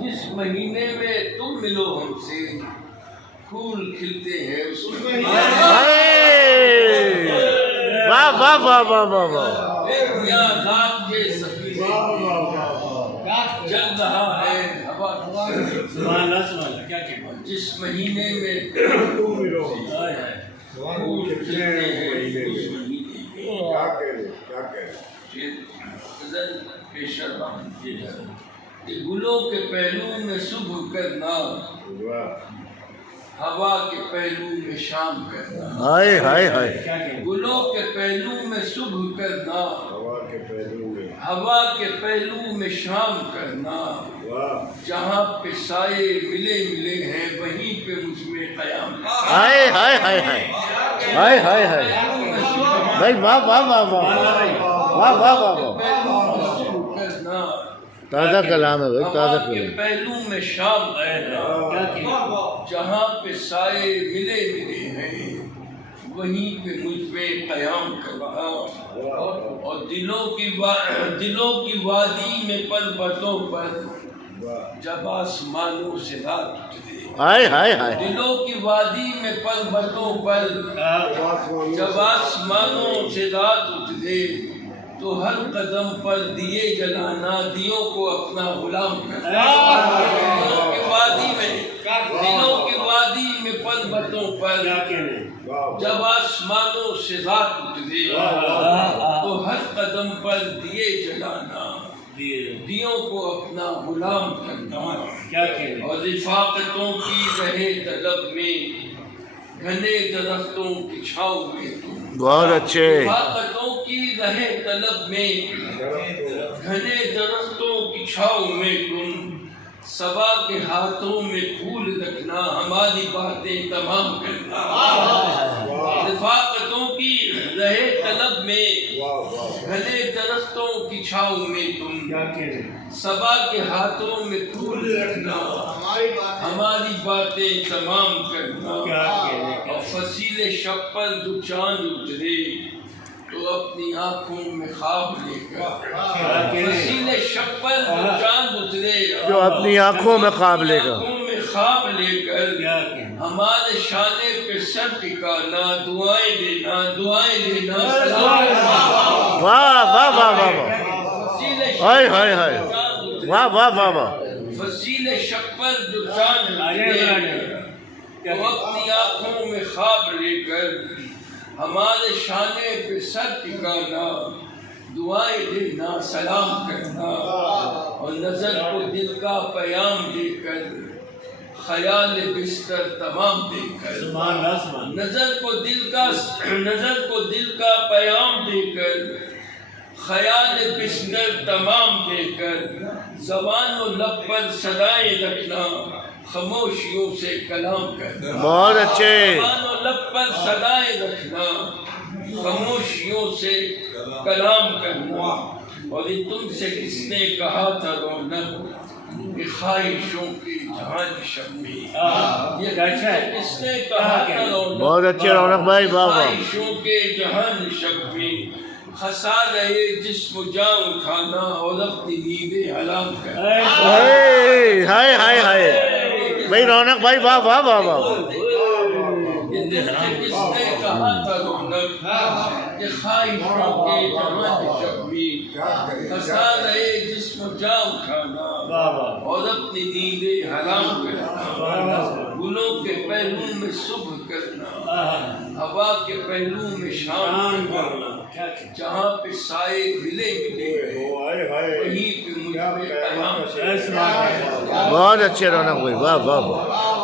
جس مہینے میں تم ملو ہم سے پھول کھلتے ہیں اس مہینے واہ واہ واہ واہ واہ واہ ذات کے سفینے چل رہا ہے ہوا جس مہینے میں تم ملو پھول کھلتے ہیں اس مہینے کہ گلوں کے پہلو میں صبح کرنا ہوا کے پہلو میں شام کرنا ہائے ہائے ہائے گلوں کے پہلو میں صبح کرنا ہوا کے پہلو میں شام کرنا جہاں پہ سائے ملے ملے ہیں وہیں پہ مجھ میں قیام ہائے ہائے ہائے ہائے ہائے ہائے ہائے بھائی واہ واہ واہ واہ واہ واہ واہ واہ کرنا تازہ کلام ہے بھائی تازہ ہوا کے کلام پہلو میں شام کرنا جہاں پہ سائے ملے ملے ہیں وہیں پہ مجھ پہ قیام کرنا اور دلوں کی وادی میں پربتوں پر جب آسمانوں سے رات اترے ہائے ہائے ہائے دلوں کی وادی میں پربتوں پر جب آسمانوں سے رات اترے تو ہر قدم پر دیے جلانا دیوں کو اپنا غلام کرنا دلوں کی وادی میں پربتوں پر جب آسمانوں سے رات اترے تو ہر قدم پر دیے جلانا دیوں کو اپنا غلام کرنا اور رفاقتوں کی رہے طلب میں گھنے درختوں کی چھاؤں میں بہت اچھے رفاقتوں کی رہے طلب میں گھنے درختوں کی چھاؤں میں تم صبا کے ہاتھوں میں پھول رکھنا ہماری باتیں تمام کرنا رفاقتوں کی رہے طلب میں گھنے درختوں کی چھاؤں میں تم صبا کے ہاتھوں میں پھول رکھنا ہماری باتیں تمام کرنا اور فصیل شب پر جو چاند اترے تو اپنی آنکھوں میں خواب لے کر فصیل شب پر جو چاند اترے جو اپنی آنکھوں میں خواب لے کر خواب لے کر ہمارے شانے پہ سر ٹکانا دعائیں دینا واہ واہ واہ واہ واہ ہائے ہائے ہائے واہ واہ واہ واہ فصیل شب پر جو چاند اترے تو اپنی آنکھوں میں خواب لے کر ہمارے شانے پہ سر ٹکانا دعائیں دینا سلام کرنا اور نظر کو دل کا پیام دے کر خیال بستر تمام دے کر نظر کو دل کا پیام دے کر خیال بستر تمام دے کر زبان و لب پر صدائیں رکھنا خاموشیوں سے کلام کرنا بہت اچھے زبان و لب پر صدائیں رکھنا خاموشیوں سے کلام کرنا اور یہ تم سے کس نے کہا تھا رونق کہ خواہشوں کی جہان شب میں یہ کس نے کہا تھا رونق بہت اچھے رونق بھائی واہ واہ خواہشوں کے جہان شب میں خسا رہے جسم جاں اٹھانا اور اپنی نیندیں حلام کرنا ہائے ہائے ہائے ہائے بھائی رونق بھائی واہ واہ واہ واہ یہ دل سے کس نے کہا تھا رونق کہ خواہشوں کے جہان شب میں خسا رہے جسم جاں اٹھانا اور اپنی نیندیں حرام کرنا گلوں کے پہلو میں صبح کرنا ہوا کے پہلو میں شام کرنا جہاں پہ سائے ملے ملے وہیں پہ مجھ میں قیام بہت اچھے رونق بھائی واہ واہ واہ